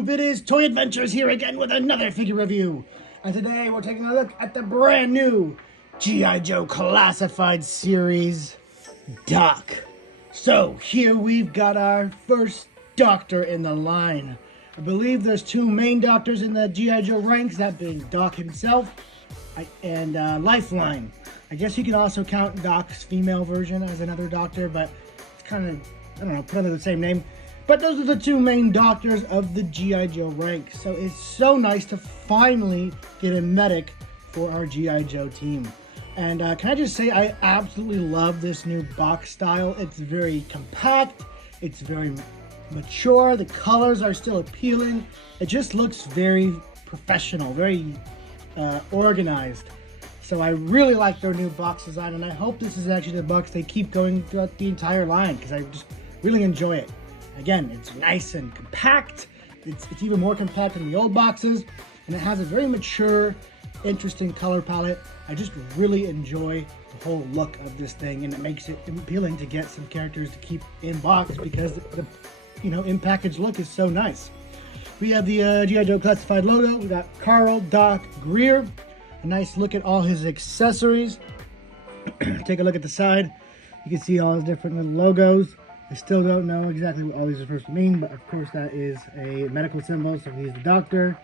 YouTube? It is Toy Adventures here again with another figure review. And today we're taking a look at the brand new G.I. Joe Classified Series Doc. So here we've got our first Doctor in the line. I believe there's two main Doctors in the G.I. Joe ranks, that being Doc himself and Lifeline. I guess you can also count Doc's female version as another Doctor, but it's kind of, I don't know, put under the same name. But those are the two main Doctors of the G.I. Joe rank. So it's so nice to finally get a medic for our G.I. Joe team. And can I just say, I absolutely love this new box style. It's very compact. It's very mature. The colors are still appealing. It just looks very professional, very organized. So I really like their new box design, and I hope this is actually the box they keep going throughout the entire line, because I just really enjoy it. Again, it's nice and compact. It's even more compact than the old boxes, and it has a very mature, interesting color palette. I just really enjoy the whole look of this thing, and it makes it appealing to get some characters to keep in box because the in package look is so nice. We have the G.I. Joe Classified logo. We got Carl, Doc, Greer. A nice look at all his accessories. Take a look at the side. You can see all his different little logos. I still don't know exactly what all these are supposed to mean, but of course that is a medical symbol, so he's the Doctor.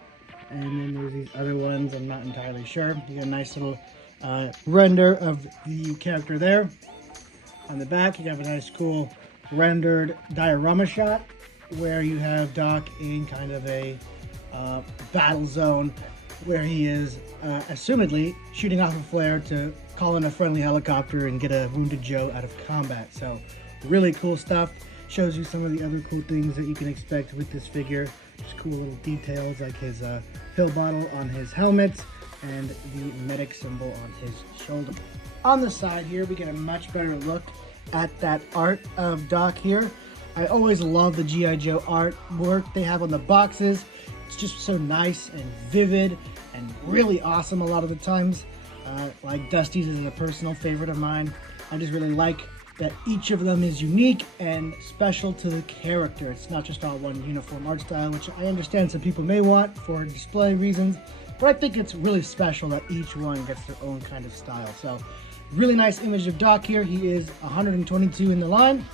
And then there's these other ones, I'm not entirely sure. You got a nice little render of the character there. On the back, you have a nice cool rendered diorama shot where you have Doc in kind of a battle zone where he is assumedly shooting off a flare to call in a friendly helicopter and get a wounded Joe out of combat. So really cool stuff. Shows you some of the other cool things that you can expect with this figure. Just cool little details like his pill bottle on his helmet and the medic symbol on his shoulder. On the side here, we get a much better look at that art of Doc here. I always love the G.I. Joe artwork they have on the boxes. It's just so nice and vivid and really awesome a lot of the times. Like Dusty's is a personal favorite of mine. I just really like that each of them is unique and special to the character. It's not just all one uniform art style, which I understand some people may want for display reasons, but I think it's really special that each one gets their own kind of style. So really nice image of Doc here. He is 122 in the line,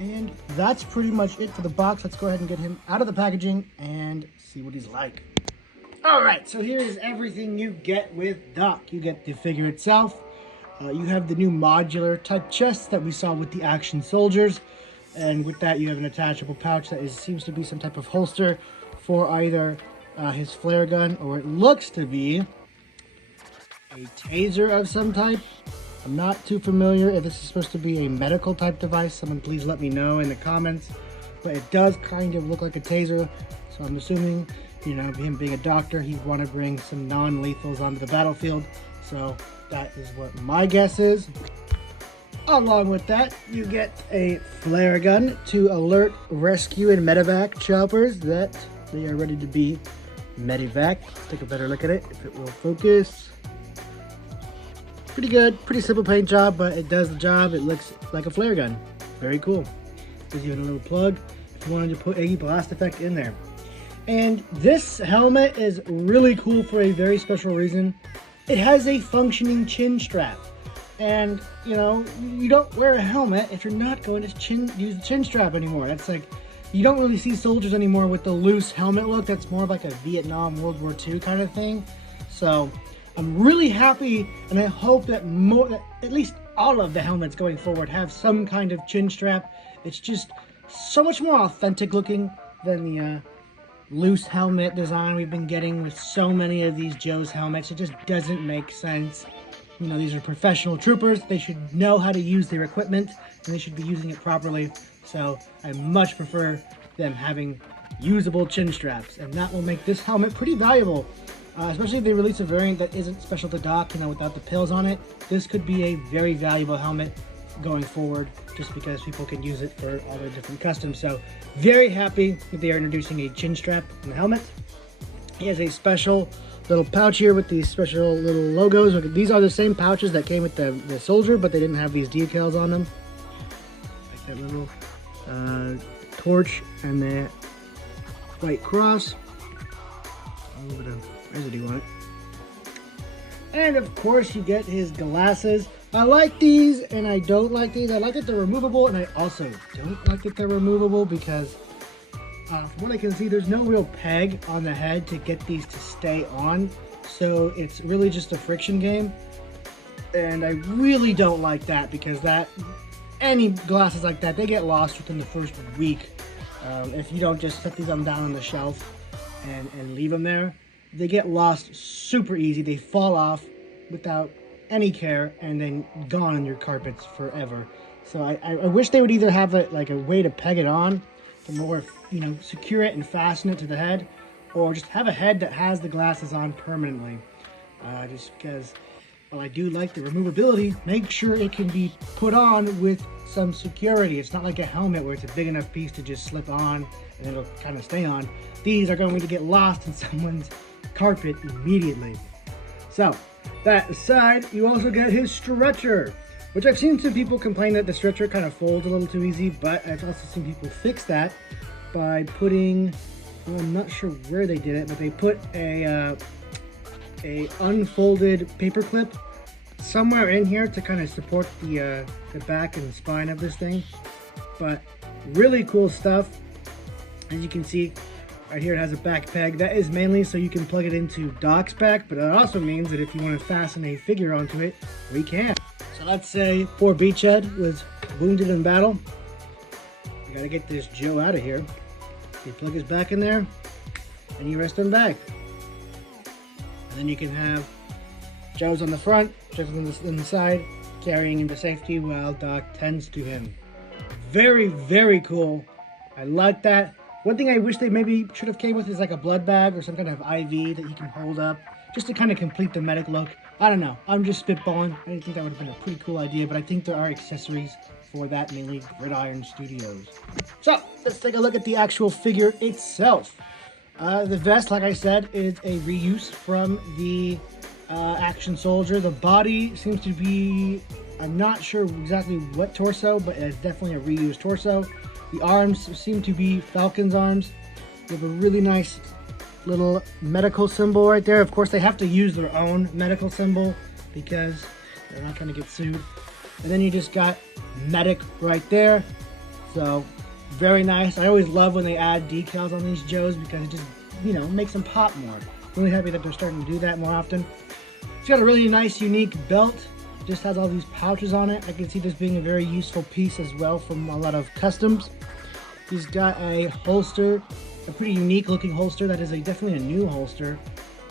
and that's pretty much it for the box. Let's go ahead and get him out of the packaging and see what he's like. All right, so here is everything you get with Doc. You get the figure itself. You have the new modular type chest that we saw with the action soldiers, and with that you have an attachable pouch that seems to be some type of holster for either his flare gun, or it looks to be a taser of some type. I'm not too familiar if this is supposed to be a medical type device. Someone please let me know in the comments, but it does kind of look like a taser, so I'm assuming, him being a doctor, he'd want to bring some non-lethals onto the battlefield. So that is what my guess is. Along with that, you get a flare gun to alert rescue and medevac choppers that they are ready to be medevac. Let's take a better look at it, if it will focus. Pretty good, pretty simple paint job, but it does the job. It looks like a flare gun. Very cool. Gives you a little plug if you wanted to put a blast effect in there. And this helmet is really cool for a very special reason. It has a functioning chin strap. And, you don't wear a helmet if you're not going to use the chin strap anymore. That's like, you don't really see soldiers anymore with the loose helmet look. That's more like a Vietnam, World War II kind of thing. So I'm really happy, and I hope that at least all of the helmets going forward have some kind of chin strap. It's just so much more authentic looking than the loose helmet design we've been getting with so many of these Joe's helmets. It just doesn't make sense. These are professional troopers. They should know how to use their equipment, and they should be using it properly. So I much prefer them having usable chin straps, and that will make this helmet pretty valuable. Especially if they release a variant that isn't special to Doc, without the pills on it. This could be a very valuable helmet going forward, just because people can use it for all their different customs. So very happy that they are introducing a chin strap in the helmet. He has a special little pouch here with these special little logos. These are the same pouches that came with the soldier, but they didn't have these decals on them. Like that little torch and the white cross. little bit of residue on it. And of course you get his glasses. I like these and I don't like these. I like that they're removable, and I also don't like that they're removable because from what I can see, there's no real peg on the head to get these to stay on. So it's really just a friction game. And I really don't like that because any glasses like that, they get lost within the first week. If you don't just set these down on the shelf and leave them there, they get lost super easy. They fall off without any care and then gone on your carpets forever. So I wish they would either have a way to peg it on to more, secure it and fasten it to the head, or just have a head that has the glasses on permanently. Just because, while I do like the removability, make sure it can be put on with some security. It's not like a helmet where it's a big enough piece to just slip on and it'll kind of stay on. These are going to get lost in someone's carpet immediately. So, that aside, you also get his stretcher, which I've seen some people complain that the stretcher kind of folds a little too easy, but I've also seen people fix that by putting, well, I'm not sure where they did it, but they put a unfolded paper clip somewhere in here to kind of support the back and spine of this thing. But really cool stuff. As you can see right here, it has a back peg. That is mainly so you can plug it into Doc's back, but it also means that if you want to fasten a figure onto it, we can. So let's say poor Beachhead was wounded in battle. You gotta get this Joe out of here. You plug his back in there and you rest him back. And then you can have Joe's on the front, Joe's on the side, carrying him to safety while Doc tends to him. Very, very cool. I like that. One thing I wish they maybe should have came with is like a blood bag or some kind of IV that he can hold up, just to kind of complete the medic look. I don't know. I'm just spitballing. I didn't think that would have been a pretty cool idea, but I think there are accessories for that, mainly Gridiron Studios. So let's take a look at the actual figure itself. The vest, like I said, is a reuse from the Action Soldier. The body seems to be, I'm not sure exactly what torso, but it's definitely a reused torso. The arms seem to be Falcon's arms. They have a really nice little medical symbol right there. Of course, they have to use their own medical symbol because they're not going to get sued. And then you just got medic right there. So very nice. I always love when they add decals on these Joes because it just, makes them pop more. Really happy that they're starting to do that more often. It's got a really nice, unique belt. Just has all these pouches on it. I can see this being a very useful piece as well from a lot of customs. He's got a holster, a pretty unique looking holster that is definitely a new holster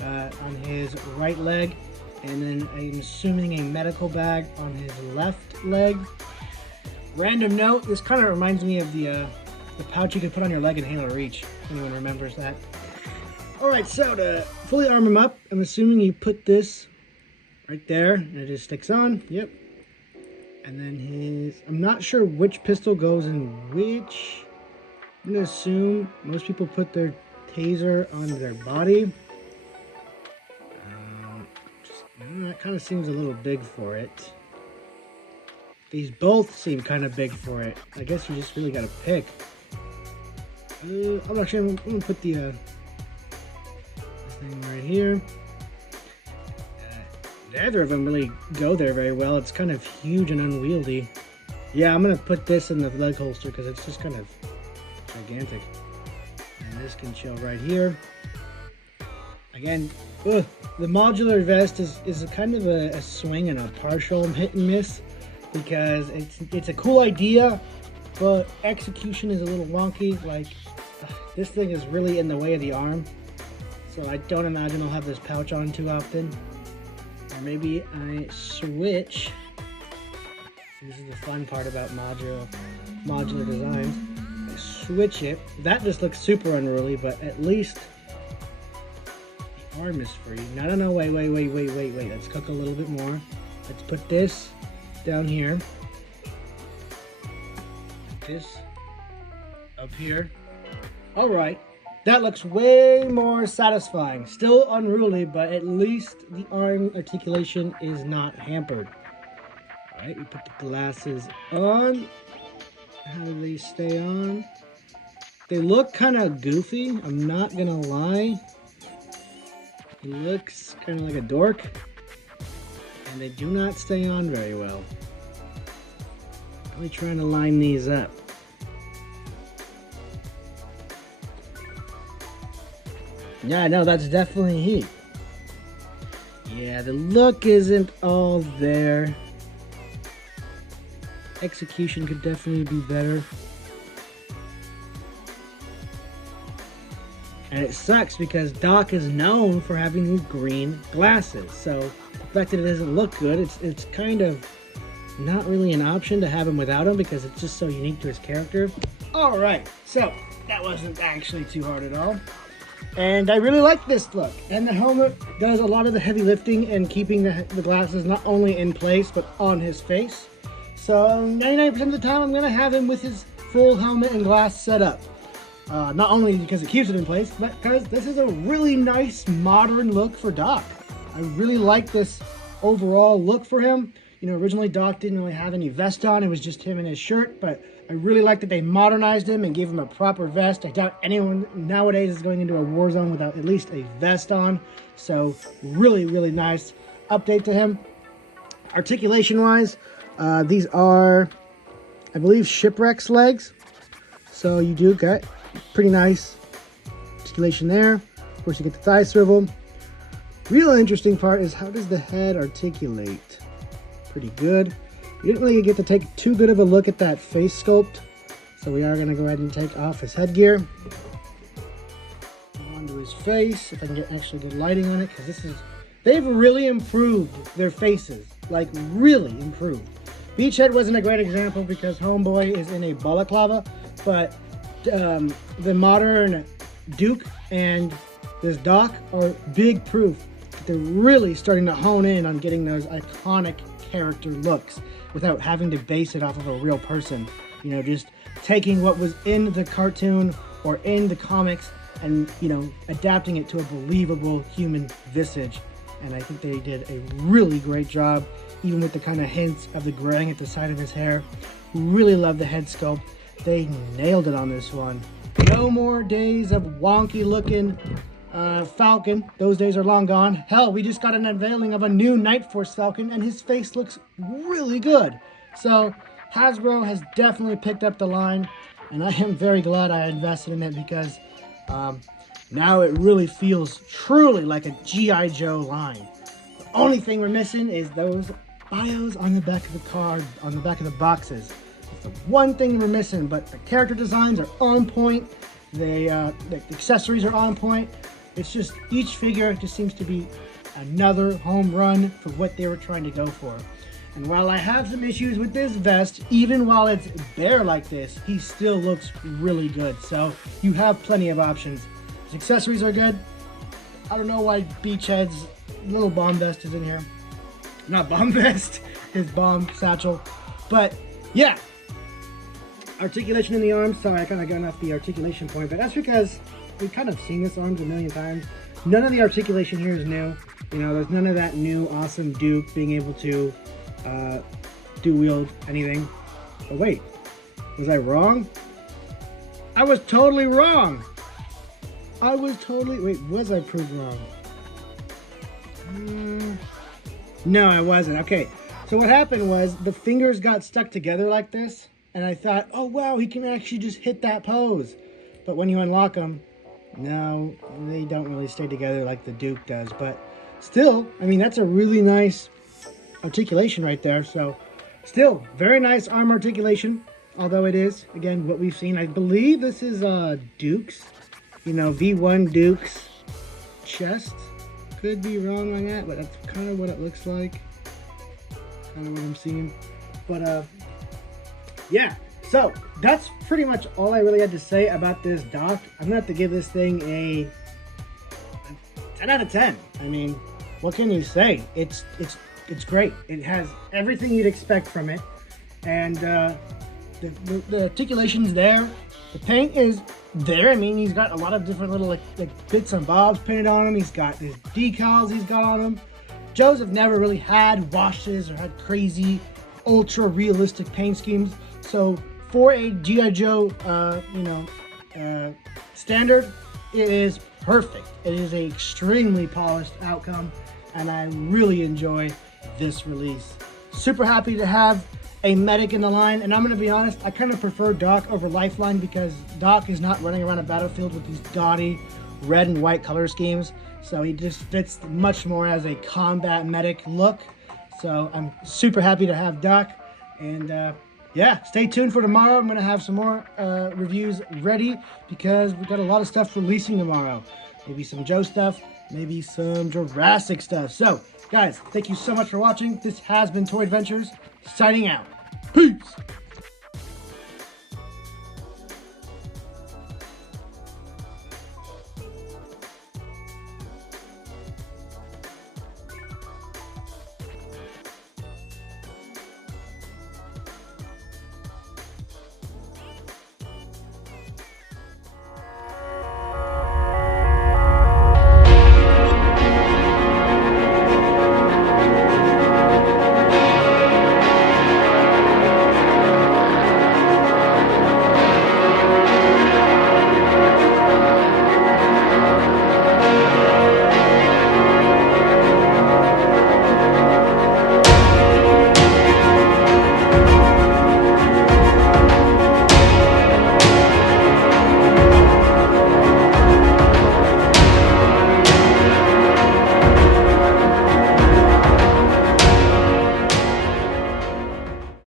on his right leg. And then I'm assuming a medical bag on his left leg. Random note, this kind of reminds me of the pouch you could put on your leg in Halo Reach, if anyone remembers that. Alright, so to fully arm him up, I'm assuming you put this right there, and it just sticks on, yep. And then I'm not sure which pistol goes in which. I'm gonna assume most people put their taser on their body. That kind of seems a little big for it. These both seem kind of big for it. I guess you just really gotta pick. I'm gonna put the this thing right here. Neither of them really go there very well. It's kind of huge and unwieldy. Yeah, I'm gonna put this in the leg holster because it's just kind of gigantic. And this can chill right here. Again, the modular vest is a kind of a swing and a partial hit and miss because it's a cool idea, but execution is a little wonky. Like, this thing is really in the way of the arm, so I don't imagine I'll have this pouch on too often. Or maybe I switch. This is the fun part about modular designs. I switch it. That just looks super unruly, but at least the arm is free. No, wait. Let's cook a little bit more. Let's put this down here. Put this up here. All right. That looks way more satisfying. Still unruly, but at least the arm articulation is not hampered. All right, we put the glasses on. How do they stay on? They look kind of goofy, I'm not gonna lie. He looks kind of like a dork, and they do not stay on very well. Really trying to line these up. Yeah, no, that's definitely he. Yeah, the look isn't all there. Execution could definitely be better. And it sucks because Doc is known for having these green glasses. So the fact that it doesn't look good, it's kind of not really an option to have him without him because it's just so unique to his character. All right, so that wasn't actually too hard at all. And I really like this look. And the helmet does a lot of the heavy lifting and keeping the glasses not only in place, but on his face. So 99% of the time, I'm gonna have him with his full helmet and glass setup. Not only because it keeps it in place, but because this is a really nice modern look for Doc. I really like this overall look for him. You know, originally Doc didn't really have any vest on. It was just him and his shirt, but I really like that they modernized him and gave him a proper vest. I doubt anyone nowadays is going into a war zone without at least a vest on. So really, really nice update to him. Articulation-wise, these are, I believe, Shipwreck's legs. So you do get pretty nice articulation there. Of course, you get the thigh swivel. Real interesting part is how does the head articulate? Pretty good. You didn't really get to take too good of a look at that face sculpt. So we are going to go ahead and take off his headgear. Onto his face, if I can get actually good lighting on it, because this is, they've really improved their faces. Like, really improved. Beachhead wasn't a great example because Homeboy is in a balaclava, but the modern Duke and this Doc are big proof that they're really starting to hone in on getting those iconic character looks without having to base it off of a real person. You know, just taking what was in the cartoon or in the comics and, you know, adapting it to a believable human visage. And I think they did a really great job, even with the kind of hints of the graying at the side of his hair. Really love the head sculpt. They nailed it on this one. No more days of wonky looking Falcon. Those days are long gone. Hell, we just got an unveiling of a new Night Force Falcon and his face looks really good. So Hasbro has definitely picked up the line, and I am very glad I invested in it because now it really feels truly like a G.I. Joe line. The only thing we're missing is those bios on the back of the card, on the back of the boxes. It's the one thing we're missing, but the character designs are on point. The accessories are on point. It's just each figure just seems to be another home run for what they were trying to go for. And while I have some issues with this vest, even while it's bare like this, he still looks really good. So you have plenty of options. His accessories are good. I don't know why Beachhead's little bomb vest is in here. Not bomb vest, his bomb satchel. But yeah, articulation in the arms. Sorry, I kind of got off the articulation point, but that's because we've kind of seen this arms a million times. None of the articulation here is new. You know, there's none of that new awesome Duke being able to do wield anything. But wait, was I wrong? I was totally wrong. Wait, was I proved wrong? No, I wasn't. Okay, so what happened was the fingers got stuck together like this, and I thought, oh wow, he can actually just hit that pose. But when you unlock them, no, they don't really stay together like the Duke does. But still, I mean, that's a really nice articulation right there. So still, very nice arm articulation. Although it is, again, what we've seen. I believe this is Duke's, you know, V1 Duke's chest. Could be wrong on that, but that's kind of what it looks like. Kind of what I'm seeing. But yeah, so that's pretty much all I really had to say about this Doc. I'm gonna have to give this thing a 10 out of 10. I mean, what can you say? It's great. It has everything you'd expect from it, and the articulation's there. The paint is there. I mean, he's got a lot of different little like bits and bobs painted on him. He's got his decals he's got on him. Joes have never really had washes or had crazy, ultra realistic paint schemes. So for a G.I. Joe, standard, it is perfect. It is an extremely polished outcome, and I really enjoy this release. Super happy to have a medic in the line, and I'm going to be honest, I kind of prefer Doc over Lifeline because Doc is not running around a battlefield with these gaudy red and white color schemes, so he just fits much more as a combat medic look. So I'm super happy to have Doc, and yeah, stay tuned for tomorrow. I'm going to have some more reviews ready because we've got a lot of stuff releasing tomorrow. Maybe some Joe stuff, maybe some Jurassic stuff. So, guys, thank you so much for watching. This has been Toy Adventures, signing out. Peace!